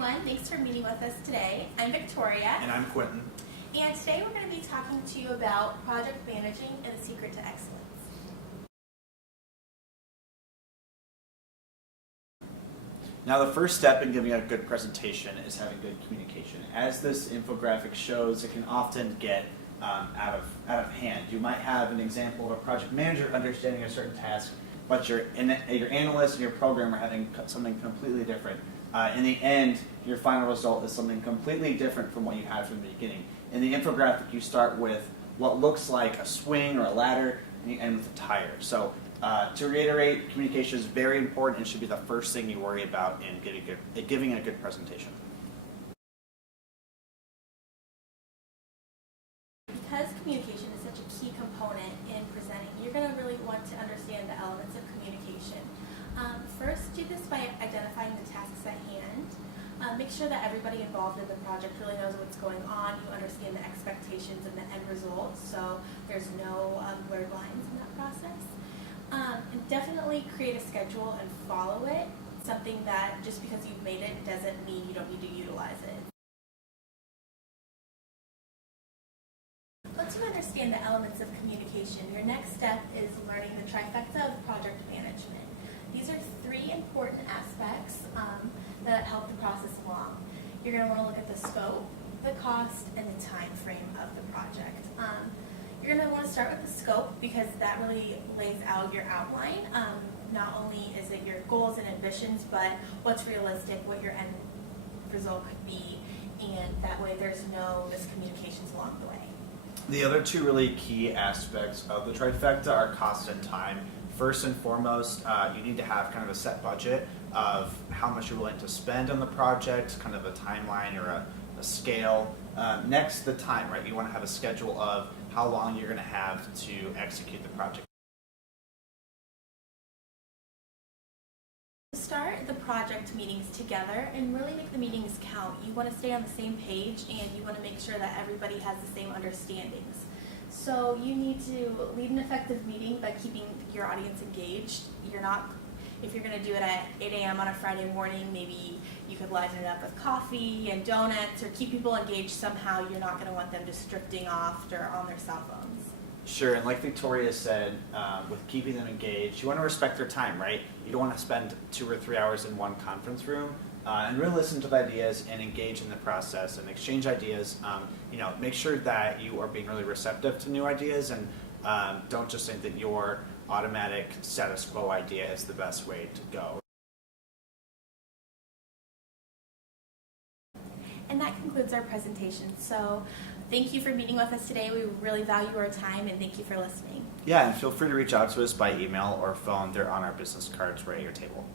everyone, thanks for meeting with us today. I'm Victoria. And I'm Quentin. And today we're going to be talking to you about project managing and the secret to excellence. Now the first step in giving a good presentation is having good communication. As this infographic shows, it can often get out of hand. You might have an example of a project manager understanding a certain task, but your analyst and your programmer having something completely different. In the end, your final result is something completely different from what you had from the beginning. In the infographic, you start with what looks like a swing or a ladder, and you end with a tire. So to reiterate, communication is very important and should be the first thing you worry about in giving a good presentation. Because communication is such a key component in presenting, you're going to really want to understand the elements of communication. First, do this by identifying the tasks at hand. Make sure that everybody involved in the project really knows what's going on. You understand the expectations and the end result, so there's no blurred lines in that process. And definitely create a schedule and follow it. Something that just because you've made it doesn't mean you don't need to utilize it. Once you understand the elements of communication, your next step is learning the trifecta of project management. These are three important aspects that help the process along. You're going to want to look at the scope, the cost, and the time frame of the project. You're going to want to start with the scope because that really lays out your outline. Not only is it your goals and ambitions, but what's realistic, what your end result could be, and that way there's no miscommunications along the way. The other two really key aspects of the trifecta are cost and time. First and foremost, you need to have kind of a set budget of how much you're willing to spend on the project, kind of a timeline or a scale. Next, the time, right? You want to have a schedule of how long you're going to have to execute the project. Start the project meetings together and really make the meetings count. You want to stay on the same page and you want to make sure that everybody has the same understandings. So you need to lead an effective meeting by keeping your audience engaged. If you're going to do it at 8 a.m. on a Friday morning, maybe you could liven it up with coffee and donuts or keep people engaged somehow. You're not going to want them just drifting off or on their cell phones. Sure, and like Victoria said, with keeping them engaged, you want to respect their time, right? You don't want to spend 2 or 3 hours in one conference room. And really listen to the ideas and engage in the process and exchange ideas. Make sure that you are being really receptive to new ideas and don't just think that your automatic status quo idea is the best way to go. And that concludes our presentation. So thank you for meeting with us today. We really value our time and thank you for listening. Yeah, and feel free to reach out to us by email or phone. They're on our business cards right at your table.